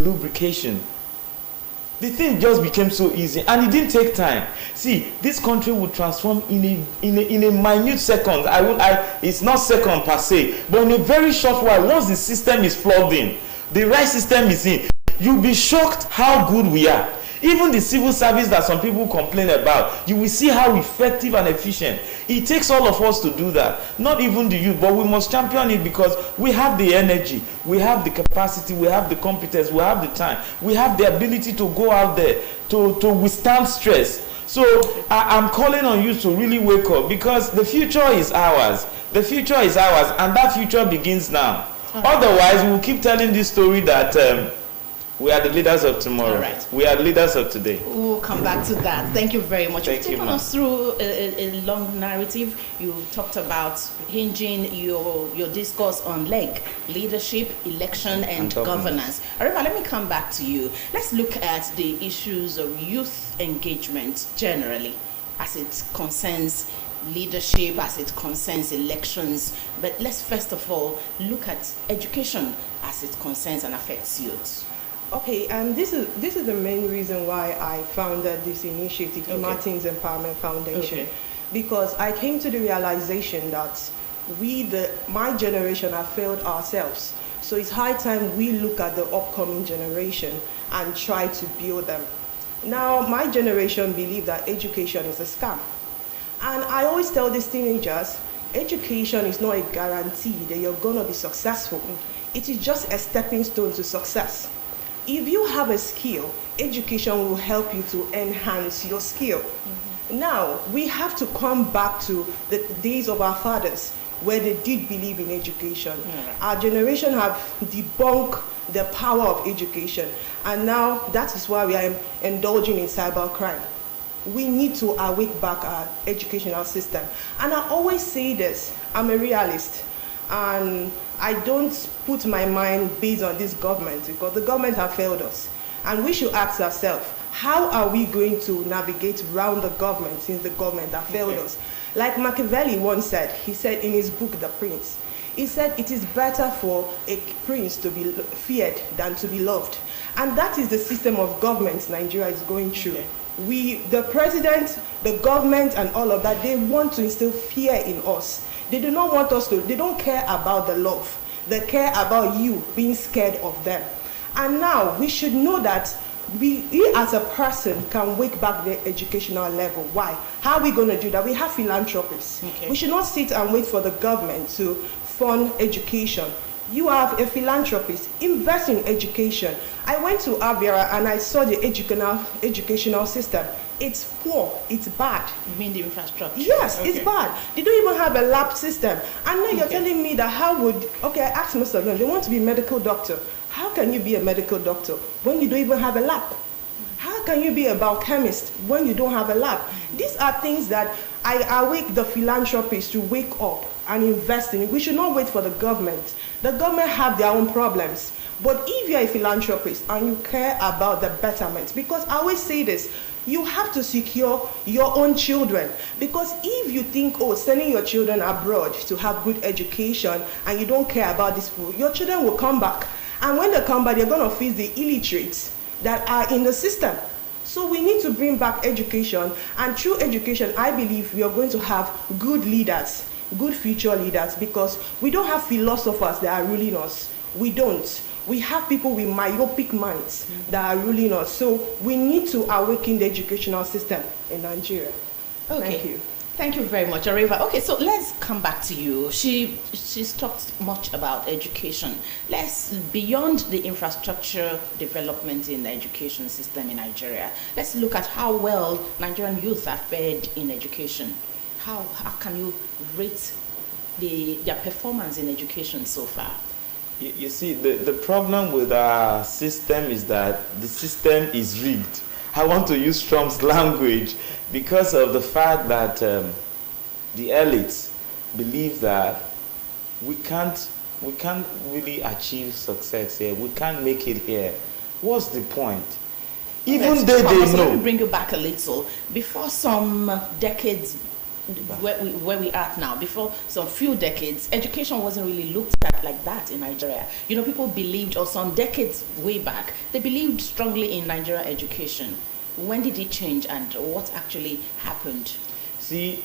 lubrication. The thing just became so easy, and it didn't take time. See, this country would transform in a minute second. It's not second per se, but in a very short while, once the system is plugged in, the right system is in, you'll be shocked how good we are. Even the civil service that some people complain about, you will see how effective and efficient. It takes all of us to do that. Not even the youth, but we must champion it because we have the energy, we have the capacity, we have the competence, we have the time, we have the ability to go out there to withstand stress. So I'm calling on you to really wake up because the future is ours. The future is ours, and that future begins now. Otherwise, we'll keep telling this story that we are the leaders of tomorrow. All right. We are the leaders of today. We'll come back to that. Thank you very much. Thank You've taken you, us through a long narrative. You talked about hinging your discourse on leadership, election, and governance. However, let me come back to you. Let's look at the issues of youth engagement generally as it concerns leadership, as it concerns elections. But let's first of all look at education as it concerns and affects youth. Okay, and this is the main reason why I founded this initiative, the Martins Empowerment Foundation, because I came to the realization that my generation have failed ourselves. So it's high time we look at the upcoming generation and try to build them. Now, my generation believe that education is a scam. And I always tell these teenagers, education is not a guarantee that you're going to be successful. It is just a stepping stone to success. If you have a skill, education will help you to enhance your skill. Now, we have to come back to the days of our fathers where they did believe in education. Our generation have debunked the power of education, and now that is why we are indulging in cybercrime. We need to awake back our educational system. And I always say this, I'm a realist, and I don't put my mind based on this government because the government have failed us. And we should ask ourselves, how are we going to navigate around the government since the government have failed us? Like Machiavelli once said, he said in his book, The Prince, he said it is better for a prince to be feared than to be loved. And that is the system of government Nigeria is going through. The president, the government and all of that, they want to instill fear in us. They do not want us to, they don't care about the love. They care about you being scared of them. And now we should know that we as a person can wake back the educational level. Why? How are we going to do that? We have philanthropists. We should not sit and wait for the government to fund education. You have a philanthropist, invest in education. I went to Abia and I saw the educational system. It's poor, it's bad. You mean the infrastructure? Yes, it's bad. They don't even have a lab system. And now you're telling me that I asked most of them, they want to be a medical doctor. How can you be a medical doctor when you don't even have a lab? How can you be a biochemist when you don't have a lab? These are things that I awake the philanthropists to wake up and invest in it. We should not wait for the government. The government have their own problems. But if you're a philanthropist and you care about the betterment, because I always say this, you have to secure your own children. Because if you think, sending your children abroad to have good education and you don't care about this food, your children will come back. And when they come back, they're going to face the illiterates that are in the system. So we need to bring back education. And through education, I believe we are going to have good leaders, good future leaders, because we don't have philosophers that are ruling us. We don't. We have people with myopic minds that are ruling us. So we need to awaken the educational system in Nigeria. Okay. Thank you. Thank you very much, Areva. Okay, so let's come back to you. She's talked much about education. Beyond the infrastructure development in the education system in Nigeria, let's look at how well Nigerian youth are fared in education. How can you rate their performance in education so far? You see, the problem with our system is that the system is rigged. I want to use Trump's language because of the fact that the elites believe that we can't really achieve success here. We can't make it here. What's the point? Even they know. Let me bring you back a little. Before some decades where we are now. Before some few decades, education wasn't really looked at like that in Nigeria. You know, people believed, or some decades way back, they believed strongly in Nigeria education. When did it change, and what actually happened? See,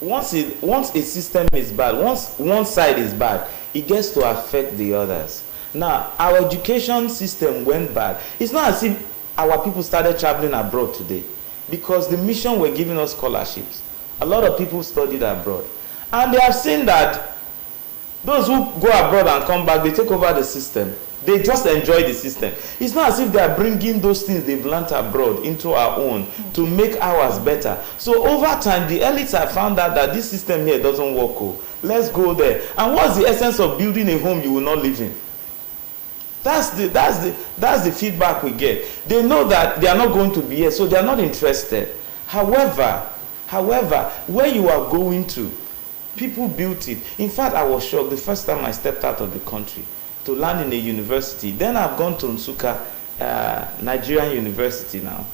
once a system is bad, once one side is bad, it gets to affect the others. Now, our education system went bad. It's not as if our people started traveling abroad today, because the mission were giving us scholarships. A lot of people studied abroad, and they have seen that those who go abroad and come back, they take over the system. They just enjoy the system. It's not as if they are bringing those things they've learned abroad into our own to make ours better. So over time, the elites have found out that this system here doesn't work. Oh, let's go there. And what's the essence of building a home you will not live in? That's the feedback we get. They know that they are not going to be here, so they are not interested. However, where you are going to, people built it. In fact, I was shocked the first time I stepped out of the country to land in a university. Then I've gone to Nsukka, Nigerian university now.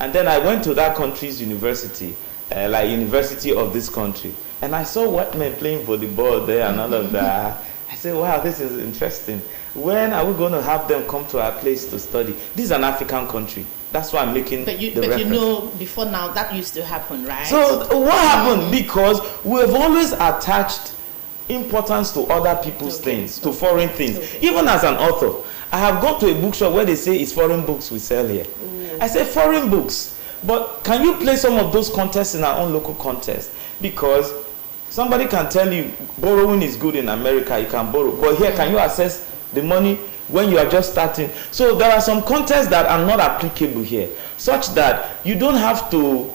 And then I went to that country's university, like university of this country. And I saw white men playing volleyball there and all of that. I said, wow, this is interesting. When are we going to have them come to our place to study? This is an African country. That's why I'm making the reference. But you know, before now, that used to happen, right? So what happened? Because we've always attached importance to other people's things, to foreign things. Even as an author, I have gone to a bookshop where they say it's foreign books we sell here. I say foreign books, but can you play some of those contests in our own local contest? Because somebody can tell you borrowing is good in America, you can borrow, but here can you access the money when you are just starting? So there are some contests that are not applicable here, such that you don't have to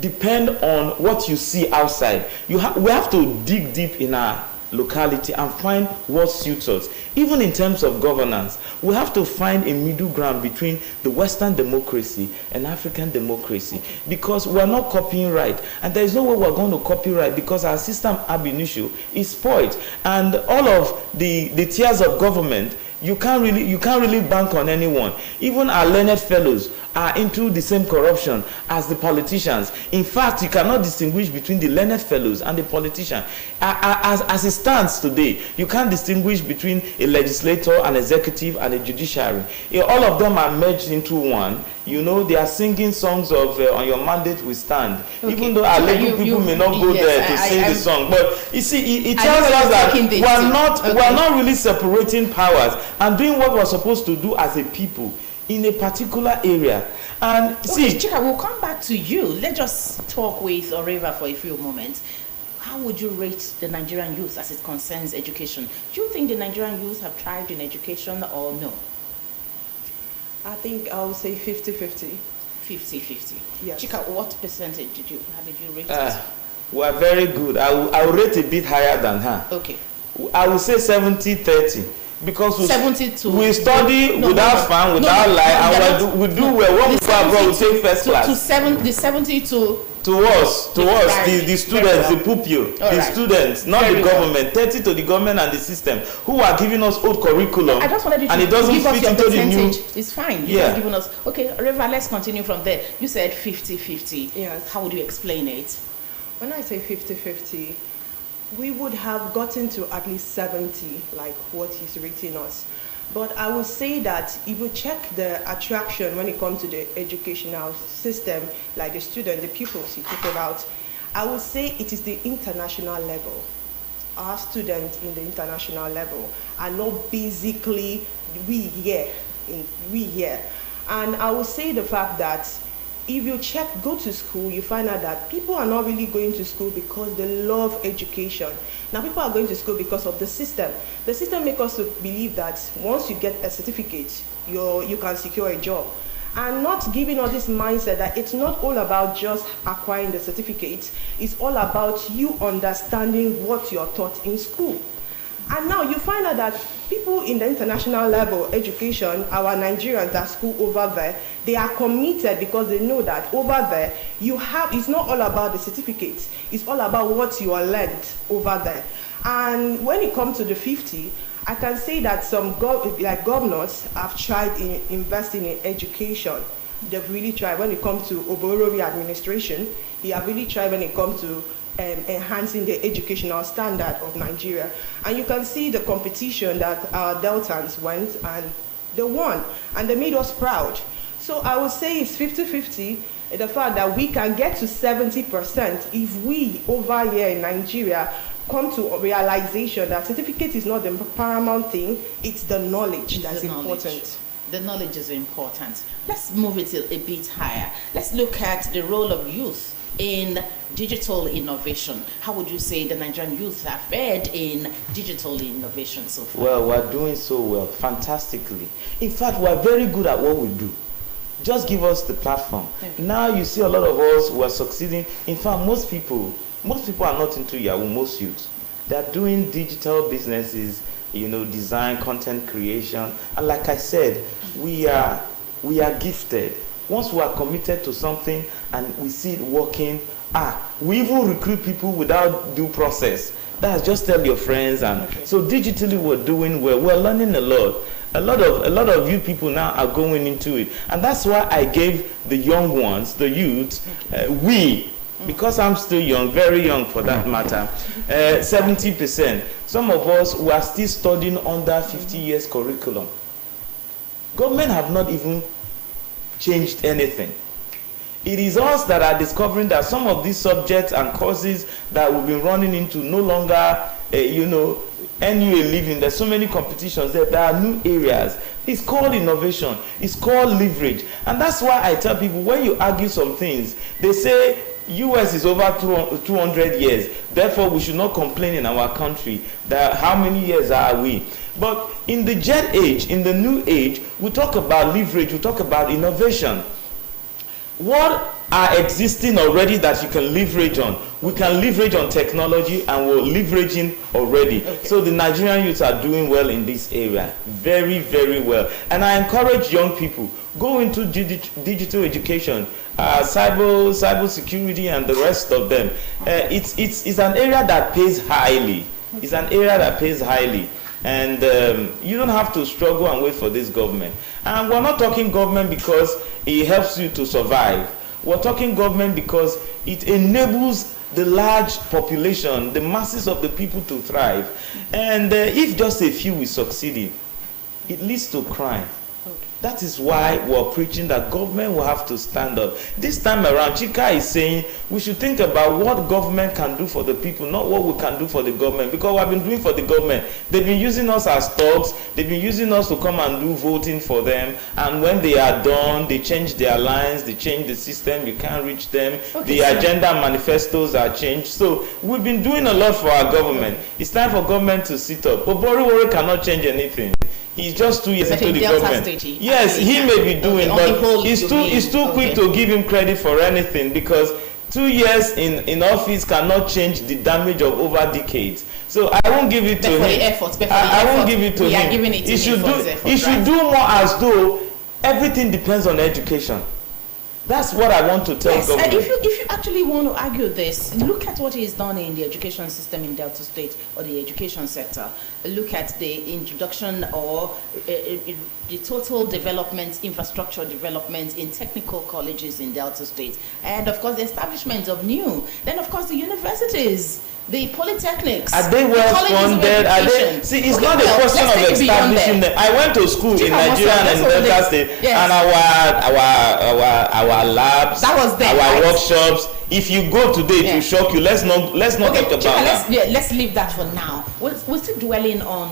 depend on what you see outside. We have to dig deep in our locality and find what suits us. Even in terms of governance, we have to find a middle ground between the Western democracy and African democracy, because we're not copying right, and there is no way we're going to copy right, because our system ab initio is spoiled, and all of the tiers of government, you can't really bank on anyone. Even our learned fellows are into the same corruption as the politicians. In fact, you cannot distinguish between the learned fellows and the politician. As it stands today, you can't distinguish between a legislator, an executive, and a judiciary. All of them are merged into one. You know, they are singing songs of On Your Mandate We Stand. Okay. Even though our legal people may not go there to sing the song. But you see, it tells us that we're not really separating powers and doing what we're supposed to do as a people in a particular area. And see, Chika, we'll come back to you. Let's just talk with Oreva for a few moments. How would you rate the Nigerian youth as it concerns education? Do you think the Nigerian youth have thrived in education or no? I think I would say 50-50. 50-50. Yes. Chika, what percentage how did you rate it? We're very good. I will rate a bit higher than her. Okay. I would say 70-30. Because we study without fun, without lie, and we do well. When we go abroad, we take first class. The 70 to us, the students, the pupil, the students, not the government. 30 to the government and the system, who are giving us old curriculum. I just wanted you to and it doesn't give us fit your into percentage. The new. It's fine. You have given us. Okay, Reva, let's continue from there. You said 50-50. Yes. How would you explain it? When I say 50-50, we would have gotten to at least 70, like what he's rating us. But I would say that if you check the attraction when it comes to the educational system, like the students, the pupils you talk about, I would say it is the international level. Our students in the international level are not basically we here. And I would say the fact that if you go to school, you find out that people are not really going to school because they love education. Now, people are going to school because of the system. The system makes us believe that once you get a certificate, you can secure a job. And not giving all this mindset that it's not all about just acquiring the certificate. It's all about you understanding what you're taught in school. And now you find out that people in the international level education, our Nigerians at school over there, they are committed because they know that over there it's not all about the certificate, it's all about what you are learned over there. And when it comes to the 50, I can say that some governors have tried in investing in education. They've really tried. When it comes to Oborori administration, he have really tried when it comes to enhancing the educational standard of Nigeria. And you can see the competition that our Deltans went and they won and they made us proud. So I would say it's 50-50, the fact that we can get to 70% if we over here in Nigeria come to a realization that certificate is not the paramount thing, it's the knowledge that's important. The knowledge is important. Let's move it a bit higher. Let's look at the role of youth in digital innovation. How would you say the Nigerian youth have fared in digital innovation so far? Well, we're doing so well, fantastically. In fact, we're very good at what we do. Just give us the platform. Okay. Now you see a lot of us who are succeeding. In fact, most people are not into Yahoo, most youths. They're doing digital businesses, design, content creation. And like I said, we are gifted. Once we are committed to something and we see it working, we even recruit people without due process. That's just tell your friends. And so digitally we're doing well. We're learning a lot. A lot of you people now are going into it. And that's why I gave the young ones, the youth, because I'm still young, very young for that matter, 70%. Some of us were still studying under 50 years curriculum. Government have not even changed anything. It is us that are discovering that some of these subjects and courses that we've been running into no longer, NUA living. There's so many competitions there. There are new areas. It's called innovation. It's called leverage. And that's why I tell people, when you argue some things, they say US is over 200 years. Therefore, we should not complain in our country that how many years are we? But in the Gen age, in the new age, we talk about leverage, we talk about innovation. What are existing already that you can leverage on? We can leverage on technology, and we're leveraging already. Okay. So the Nigerian youths are doing well in this area, very, very well. And I encourage young people, go into digital education, cyber security, and the rest of them. It's an area that pays highly. It's an area that pays highly. And you don't have to struggle and wait for this government. And we're not talking government because it helps you to survive. We're talking government because it enables the large population, the masses of the people to thrive. And if just a few is succeeding, it leads to crime. Okay. That is why we're preaching that government will have to stand up. This time around, Chika is saying we should think about what government can do for the people, not what we can do for the government. Because what we've been doing for the government, they've been using us as thugs, they've been using us to come and do voting for them. And when they are done, they change their lines, they change the system, you can't reach them. Okay, the agenda manifestos are changed. So we've been doing a lot for our government. It's time for government to sit up. But Boriwori cannot change anything. He's just 2 years into the government. Yes, he may be doing, but he's too quick to give him credit for anything, because 2 years in office cannot change the damage of over decades. So I won't give it to him. I won't give it to him. He should do more as though everything depends on education. That's what I want to tell government. If you actually want to argue this, look at what is done in the education system in Delta State, or the education sector. Look at the introduction or the total development, infrastructure development in technical colleges in Delta State. And of course, the establishment of new. Then of course, the universities, the polytechnics. Are they well funded? See, it's not a question of establishing them. I went to school in Nigeria and in Delta State, and our labs, that was there, our workshops. If you go today, it will shock you. Let's not talk about that. Let's leave that for now. We're still dwelling on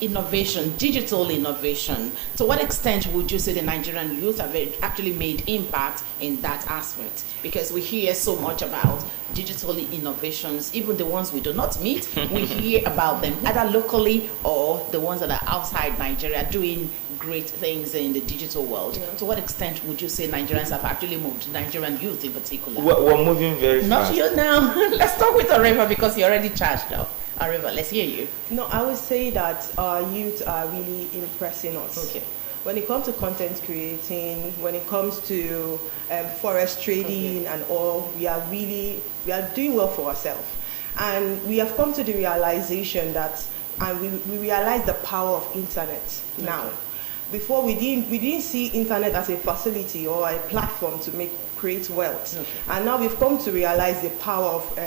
innovation, digital innovation. To what extent would you say the Nigerian youth have actually made impact in that aspect? Because we hear so much about digital innovations, even the ones we do not meet, we hear about them either locally or the ones that are outside Nigeria doing great things in the digital world. Yeah. To what extent would you say Nigerians have actually moved, Nigerian youth in particular? We're moving very fast. Not you now. Let's talk with Oreva, because you're already charged now. Oreva, let's hear you. No, I would say that our youth are really impressing us. Okay. When it comes to content creating, when it comes to forest trading and all, we are doing well for ourselves. And we have come to the realization that, and we realize the power of internet now. Before we didn't see internet as a facility or a platform to create wealth. Okay. And now we've come to realize the power of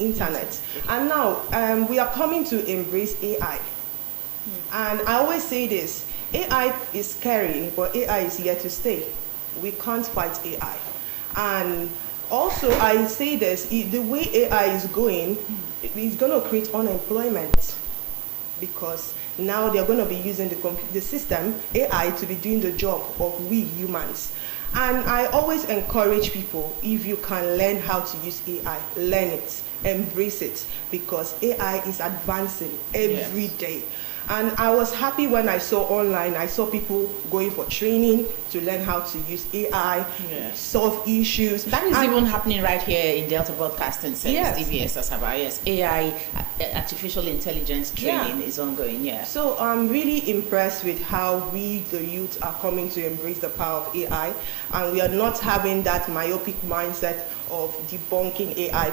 internet. And now we are coming to embrace AI. And I always say this, AI is scary, but AI is here to stay. We can't fight AI. And also I say this, the way AI is going, it's going to create unemployment, because now they're going to be using the system, AI, to be doing the job of we humans. And I always encourage people, if you can learn how to use AI, learn it, embrace it, because AI is advancing every day. And I was happy when I saw online, I saw people going for training to learn how to use AI, solve issues. That is even happening right here in Delta Broadcasting Service, DBS Asaba. Yes, AI, artificial intelligence training is ongoing, So I'm really impressed with how we, the youth, are coming to embrace the power of AI. And we are not having that myopic mindset of debunking AI.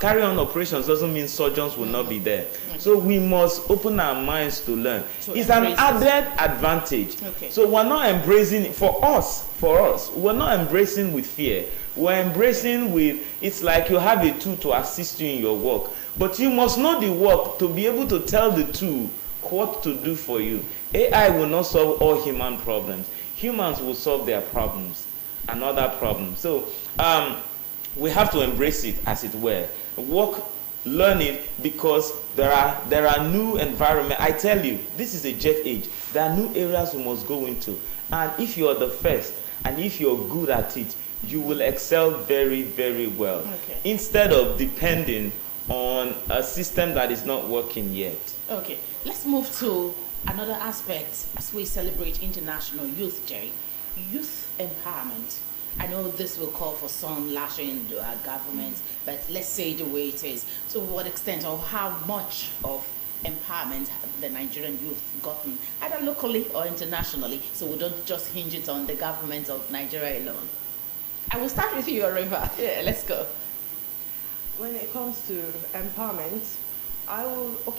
Carry on operations doesn't mean surgeons will not be there. So we must open our minds to learn. It's an added advantage. So we're not embracing it for us, we're not embracing with fear. We're embracing with, it's like you have a tool to assist you in your work. But you must know the work to be able to tell the tool what to do for you. AI will not solve all human problems. Humans will solve their problems and other problems. So we have to embrace it, as it were. Learn it, because there are new environment. I tell you, this is a jet age. There are new areas we must go into. And if you're the first, and if you're good at it, you will excel very, very well. Instead of depending on a system that is not working yet. Okay, let's move to another aspect as we celebrate International Youth Day. Youth empowerment. I know this will call for some lashing to our government, but let's say the way it is. So what extent or how much of empowerment have the Nigerian youth gotten, either locally or internationally, so we don't just hinge it on the government of Nigeria alone? I will start with you, Oriva. Yeah, let's go. When it comes to empowerment,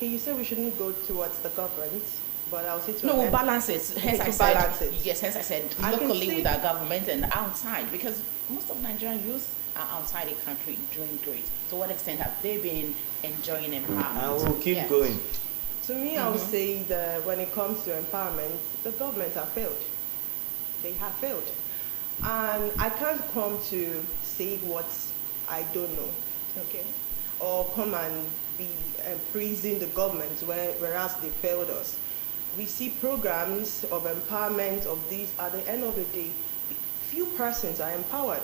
you said we shouldn't go towards the government, but I'll say to we'll balance it. Hence I said, balance it. Yes, hence I said locally with our government and outside, because most of Nigerian youth are outside the country doing great. To what extent have they been enjoying empowerment? I will keep going. To me, I would say that when it comes to empowerment, the government have failed. They have failed. And I can't come to say what I don't know, or come and be praising the government whereas they failed us. We see programs of empowerment of these. At the end of the day, few persons are empowered.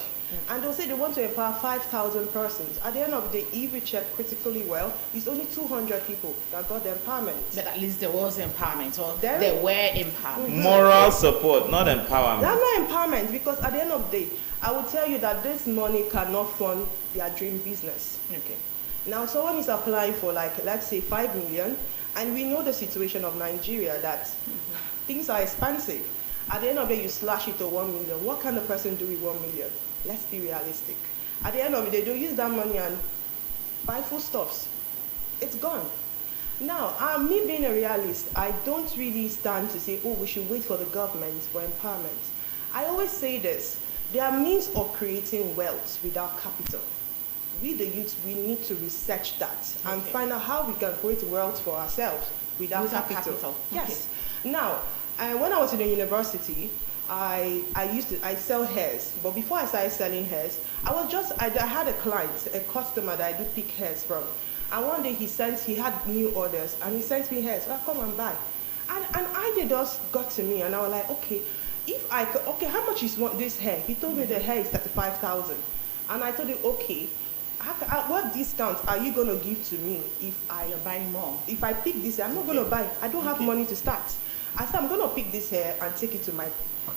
And they'll say they want to empower 5,000 persons. At the end of the day, if you check critically well, it's only 200 people that got the empowerment. But at least there was empowerment, or there were empowerment. Moral support, not empowerment. That's not empowerment, because at the end of the day, I will tell you that this money cannot fund their dream business. Now, someone is applying for, let's say 5 million, and we know the situation of Nigeria, that things are expensive. At the end of the day, you slash it to 1 million. What can the person do with 1 million? Let's be realistic. At the end of the day, they'll use that money and buy foodstuffs. It's gone. Now, me being a realist, I don't really stand to say, we should wait for the government for empowerment. I always say this, there are means of creating wealth without capital. We, the youth, we need to research that and find out how we can create wealth for ourselves without capital. Yes. Now, when I was in the university, I sell hairs, but before I started selling hairs, I had a client, a customer that I do pick hairs from, and one day he had new orders, and he sent me hairs. So I come and buy, and idea just got to me, and I was like, okay, okay, how much is this hair? He told me the hair is 35,000, and I told him, okay, what discount are you gonna give to me if You're buying more? If I pick this hair? I'm not gonna buy. I don't have money to start. I said I'm gonna pick this hair and take it to my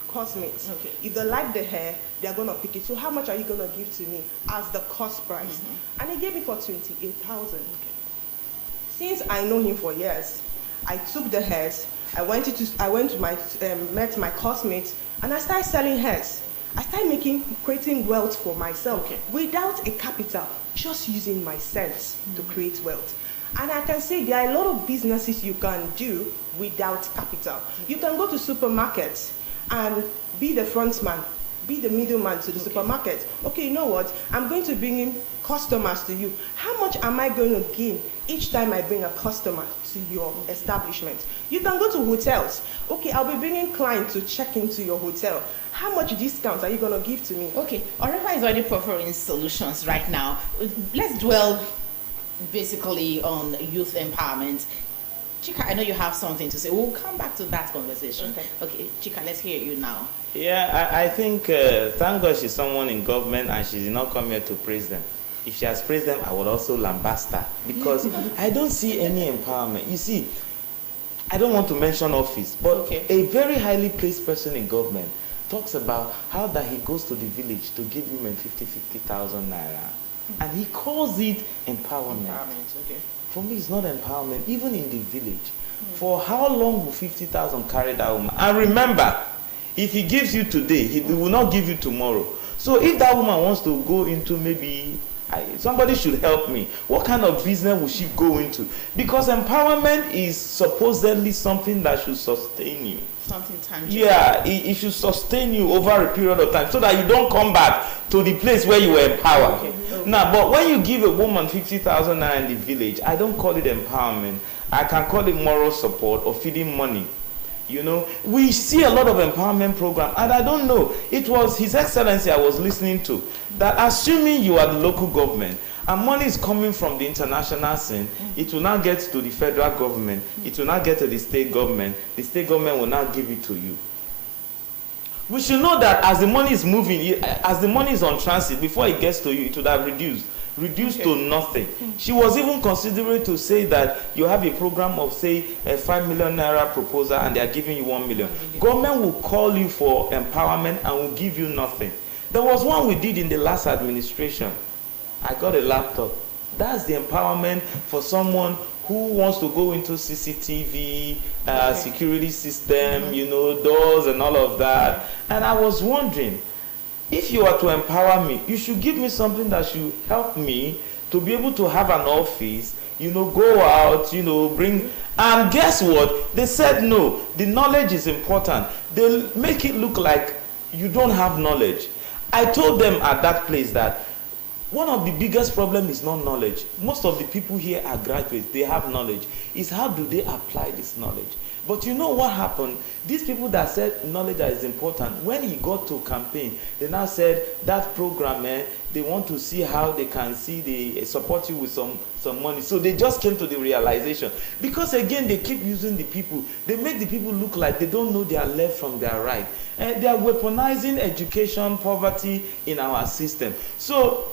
cosmates. Okay. If they like the hair, they're gonna pick it. So how much are you gonna give to me as the cost price? And he gave me for 28,000. Since I know him for years, I took the hairs. I went to my met my cosmates, and I started selling hairs. I started creating wealth for myself without a capital, just using my sense to create wealth. And I can say there are a lot of businesses you can do without capital. You can go to supermarkets and be the front man, be the middleman to the supermarket. Okay, you know what? I'm going to bring in customers to you. How much am I going to gain each time I bring a customer to your establishment? You can go to hotels. Okay, I'll be bringing clients to check into your hotel. How much discounts are you going to give to me? Okay, Orefa is already proffering solutions right now. Let's dwell basically on youth empowerment. Chika, I know you have something to say. We'll come back to that conversation. Okay, Chika, let's hear you now. Yeah, I think, thank God she's someone in government and she did not come here to praise them. If she has praised them, I would also lambast her because I don't see any empowerment. You see, I don't want to mention office, but a very highly placed person in government talks about how that he goes to the village to give women 50,000 naira. And he calls it empowerment. For me, it's not empowerment, even in the village. For how long will 50,000 carry that woman? And remember, if he gives you today, he will not give you tomorrow. So if that woman wants to go into maybe, somebody should help me. What kind of business will she go into? Because empowerment is supposedly something that should sustain you. Something tangible. Yeah, it should sustain you over a period of time so that you don't come back to the place where you were empowered. Now, but when you give a woman 50,000 naira in the village, I don't call it empowerment. I can call it moral support or feeding money. You know, we see a lot of empowerment program, and I don't know, it was His Excellency I was listening to, that assuming you are the local government, and money is coming from the international scene, it will not get to the federal government, it will not get to the state government will not give it to you. We should know that as the money is moving, as the money is on transit, before it gets to you, it would have reduced to nothing. She was even considering to say that you have a program of, say, a 5 million naira proposal and they are giving you 1 million. Government will call you for empowerment and will give you nothing. There was one we did in the last administration. I got a laptop. That's the empowerment for someone who wants to go into CCTV, security system, you know, doors and all of that. And I was wondering, if you are to empower me, you should give me something that should help me to be able to have an office, you know, go out, you know, bring. And guess what? They said no, the knowledge is important. They'll make it look like you don't have knowledge. I told them at that place that one of the biggest problems is not knowledge. Most of the people here are graduates, they have knowledge. It's how do they apply this knowledge? But you know what happened? These people that said knowledge is important, when he got to campaign, they now said that program, they want to see how they can see they support you with some money. So they just came to the realization. Because again, they keep using the people. They make the people look like they don't know their left from their right. And they are weaponizing education, poverty in our system. So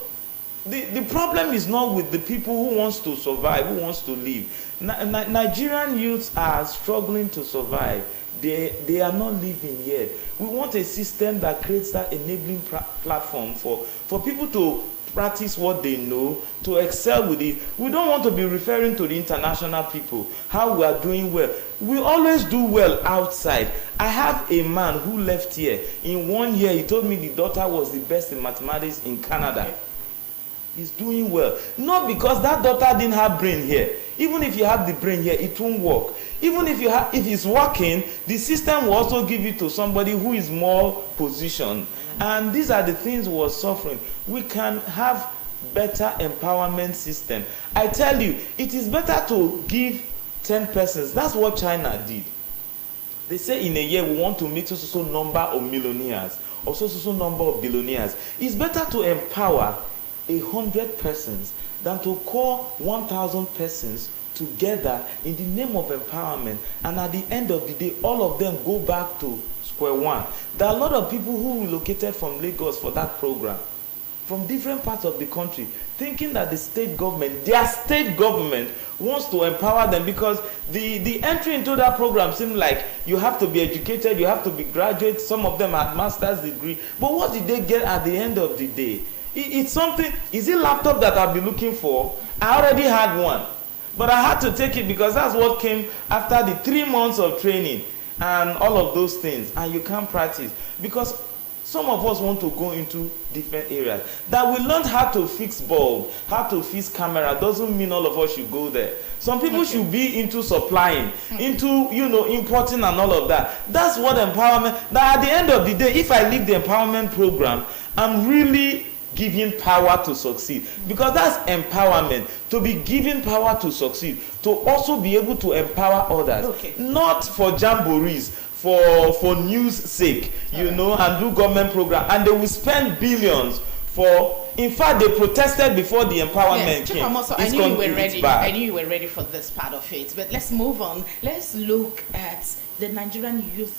the problem is not with the people who wants to survive, who wants to live. Nigerian youths are struggling to survive. They are not living yet. We want a system that creates that enabling platform for people to practice what they know, to excel with it. We don't want to be referring to the international people, how we are doing well. We always do well outside. I have a man who left here. In 1 year, he told me the daughter was the best in mathematics in Canada. He's doing well. Not because that daughter didn't have brain here. Even if you have the brain here, it won't work. Even if it's working, the system will also give it to somebody who is more positioned. And these are the things we're suffering. We can have better empowerment system. I tell you, it is better to give 10 persons. That's what China did. They say in a year we want to meet so number of millionaires or so number of billionaires. It's better to empower 100 persons than to call 1,000 persons together in the name of empowerment, and at the end of the day all of them go back to square one. There are a lot of people who relocated from Lagos for that program, from different parts of the country, thinking that the state government, their state government, wants to empower them, because the entry into that program seemed like you have to be educated, you have to be graduate, some of them had master's degree, but what did they get at the end of the day? It's something. Is it laptop that I've been looking for? I already had one, but I had to take it because that's what came after the 3 months of training and all of those things, and you can't practice because some of us want to go into different areas. That we learned how to fix bulb, how to fix camera, doesn't mean all of us should go there. Some people should be into supplying, into, importing and all of that. That's what empowerment. That at the end of the day, if I leave the empowerment program, I'm really giving power to succeed, because that's empowerment, to be given power to succeed, to also be able to empower others, not for jamborees, for news sake, and do government program, and they will spend billions for. In fact, they protested before the empowerment came. Chikamoso, I knew you were ready. I knew you were ready for this part of it. But let's move on. Let's look at the Nigerian youth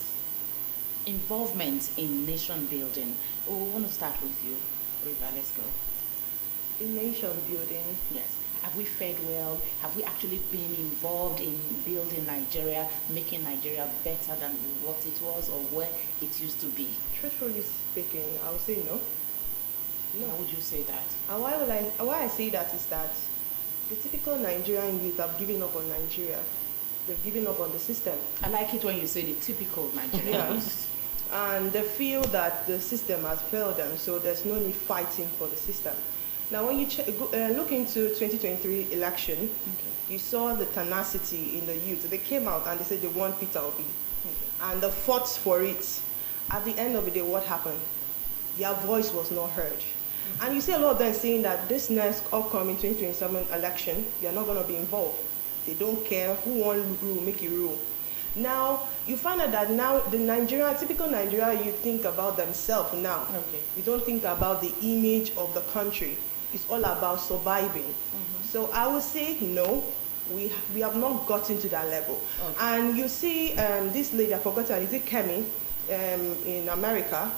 involvement in nation building. We want to start with you. River, let's go. In nation building. Yes. Have we fared well? Have we actually been involved in building Nigeria, making Nigeria better than what it was or where it used to be? Truthfully speaking, I would say no. No. How would you say that? And why I say that is that the typical Nigerian youth have given up on Nigeria. They've given up on the system. I like it when you say the typical Nigerian youth. And they feel that the system has failed them, so there's no need fighting for the system. Now, when you look into 2023 election, you saw the tenacity in the youth. They came out and they said they want Peter Obi, and they fought for it. At the end of the day, what happened? Their voice was not heard. And you see a lot of them saying that this next upcoming 2027 election, they're not going to be involved. They don't care who wants rule, make it rule. Now, you find out that now the typical Nigeria, you think about themselves now. You don't think about the image of the country. It's all about surviving. So I would say no, we have not gotten to that level. And you see this lady, I forgot her, is it Kemi, in America,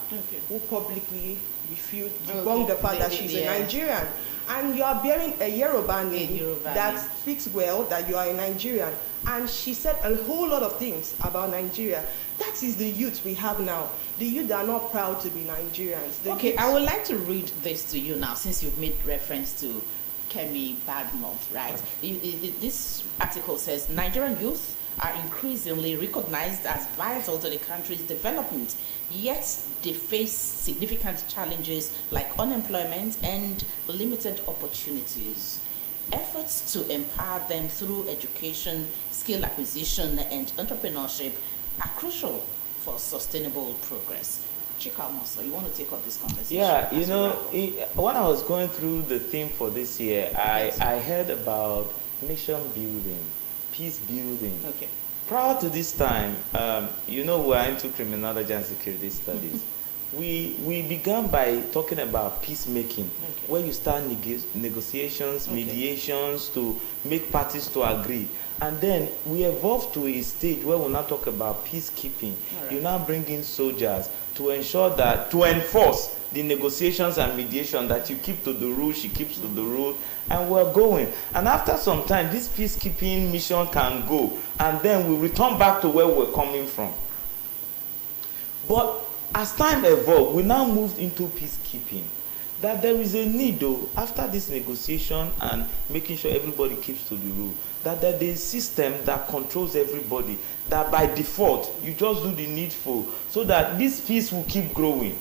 who publicly debunked the fact that she's a Nigerian. And you are bearing a Yoruba name that speaks well that you are a Nigerian. And she said a whole lot of things about Nigeria. That is the youth we have now. The youth are not proud to be Nigerians. I would like to read this to you now, since you've made reference to Kemi Badmont, right? This article says, Nigerian youth are increasingly recognized as vital to the country's development, yet they face significant challenges like unemployment and limited opportunities. Efforts to empower them through education, skill acquisition, and entrepreneurship are crucial for sustainable progress. Chikamoso, you want to take up this conversation? Yeah, when I was going through the theme for this year, I heard about nation building, peace building. Prior to this time, we are into criminology and security studies. We began by talking about peacemaking, where you start negotiations, mediations to make parties to agree. And then we evolved to a stage where we now talk about peacekeeping. You now bring in soldiers to enforce the negotiations and mediation, that you keep to the rules, she keeps to the rules, and we're going. And after some time, this peacekeeping mission can go, and then we return back to where we're coming from. But as time evolved, we now moved into peacekeeping. That there is a need, though, after this negotiation and making sure everybody keeps to the rule, that there is a system that controls everybody, that by default, you just do the needful, so that this peace will keep growing.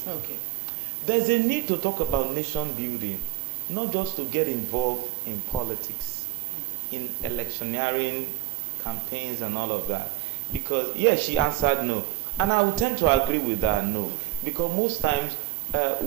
There's a need to talk about nation building, not just to get involved in politics, in electioneering campaigns and all of that. Because, she answered no. And I would tend to agree with that no. Because most times,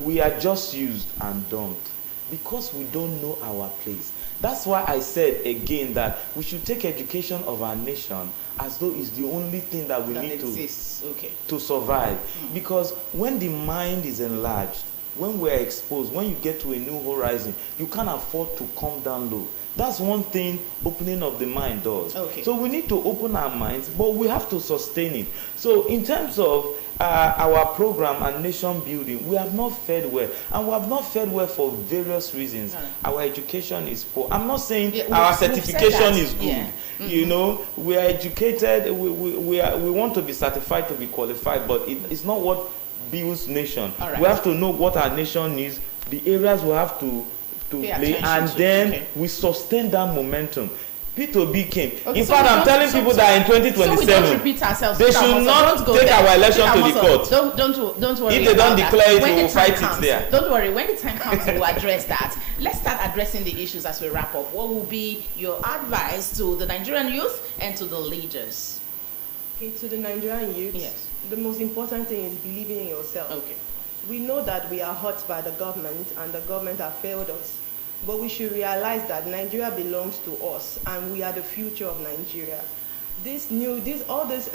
we are just used and dumped because we don't know our place. That's why I said again that we should take education of our nation as though it's the only thing that we That need exists. Okay. to survive. Because when the mind is enlarged, when we're exposed, when you get to a new horizon, you can't afford to come down low. That's one thing opening of the mind does. Okay. So we need to open our minds, but we have to sustain it. So in terms of our program and nation building, we have not fared well. And we have not fared well for various reasons. Our education is poor. I'm not saying our certification is good. Yeah. You know, we are educated, we want to be certified to be qualified, but it's not what builds nation. Right. We have to know what our nation needs, the areas we have to play, and then we sustain that momentum. P2B came. Okay, In so fact, I'm telling people that in 2027, so we don't repeat ourselves. they should not take our election to the court. Don't worry. If they don't declare it, we we will fight it there. Don't worry. When the time comes, we'll address that. Let's start addressing the issues as we wrap up. What will be your advice to the Nigerian youth and to the leaders? Okay, to the Nigerian youth, Yes. the most important thing is believing in yourself. Okay. We know that we are hurt by the government and the government have failed us. But we should realize that Nigeria belongs to us and we are the future of Nigeria. All these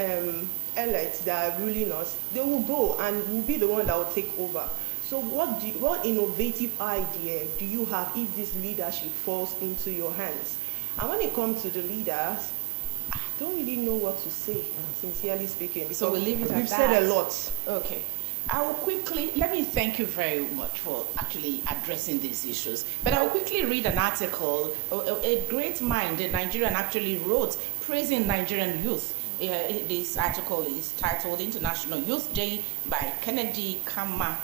elites that are ruling us, they will go and will be the one that will take over. So what innovative idea do you have if this leadership falls into your hands? And when it comes to the leaders, I don't really know what to say, sincerely speaking. Because So we'll leave it at we've that. said a lot. Okay. I will quickly, let me thank you very much for actually addressing these issues. But I will quickly read an article. A great mind, a Nigerian, actually wrote praising Nigerian youth. This article is titled International Youth Day by Kennedy Kama,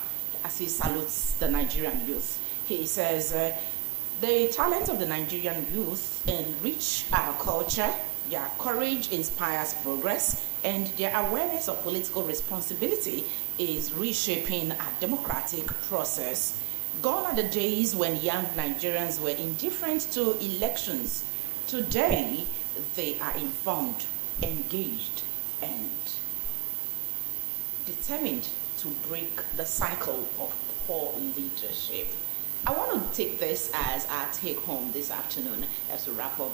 as he salutes the Nigerian youth. He says, the talent of the Nigerian youth enrich our culture, their courage inspires progress, and their awareness of political responsibility is reshaping our democratic process. Gone are the days when young Nigerians were indifferent to elections. Today, they are informed, engaged, and determined to break the cycle of poor leadership. I want to take this as our take home this afternoon as we wrap up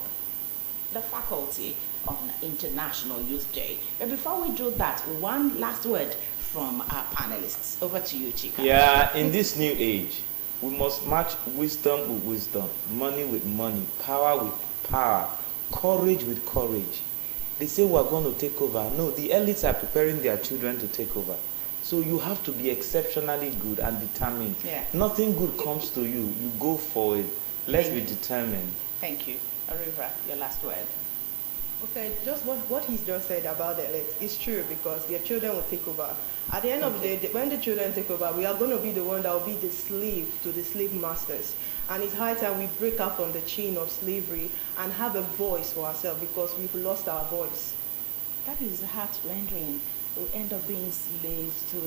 the faculty on International Youth Day. But before we do that, one last word from our panelists. Over to you, Chika. Yeah, in this new age, we must match wisdom with wisdom, money with money, power with power, courage with courage. They say we're going to take over. No, the elites are preparing their children to take over. So you have to be exceptionally good and determined. Yeah. Nothing good comes to you. You go for it. Let's be determined. Thank you. Ariva, your last word. Okay, just what he's just said about the elites is true because their children will take over. At the end of the day, when the children take over, we are going to be the one that will be the slave to the slave masters. And it's high time we break out from the chain of slavery and have a voice for ourselves because we've lost our voice. That is heart-rending. We'll end up being slaves to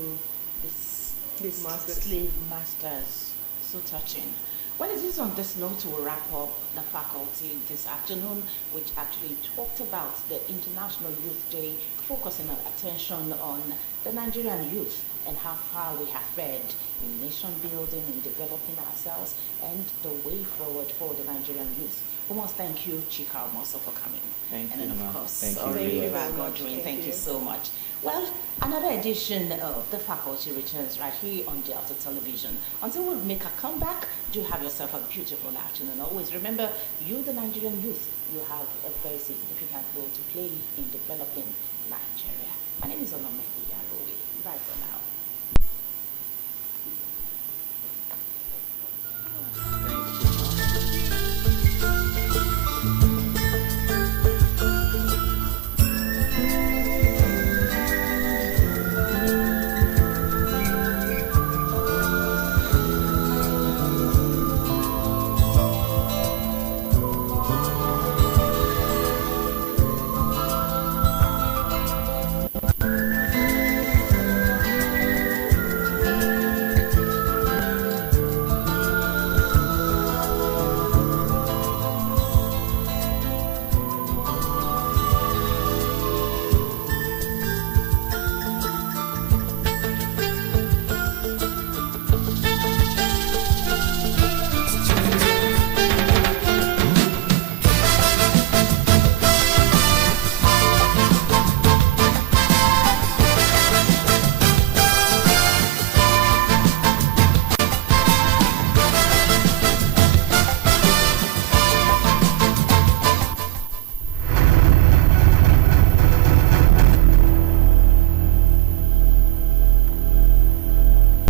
the slave masters. So touching. Well, it is on this note we'll wrap up the faculty this afternoon, which actually talked about the International Youth Day, focusing our attention on the Nigerian youth and how far we have fared in nation building, in developing ourselves, and the way forward for the Nigerian youth. We must thank you, Chika Omoso, for coming. Thank and you, then, of Ma. course, Thank you. Oliver Godwin. Thank you so much. Well, another edition of The Faculty returns right here on Delta Television. Until we make a comeback, do have yourself a beautiful afternoon. Always remember, you, the Nigerian youth, you have a very significant role to play in developing Nigeria. My name is Onome Iyarowe. Bye for now.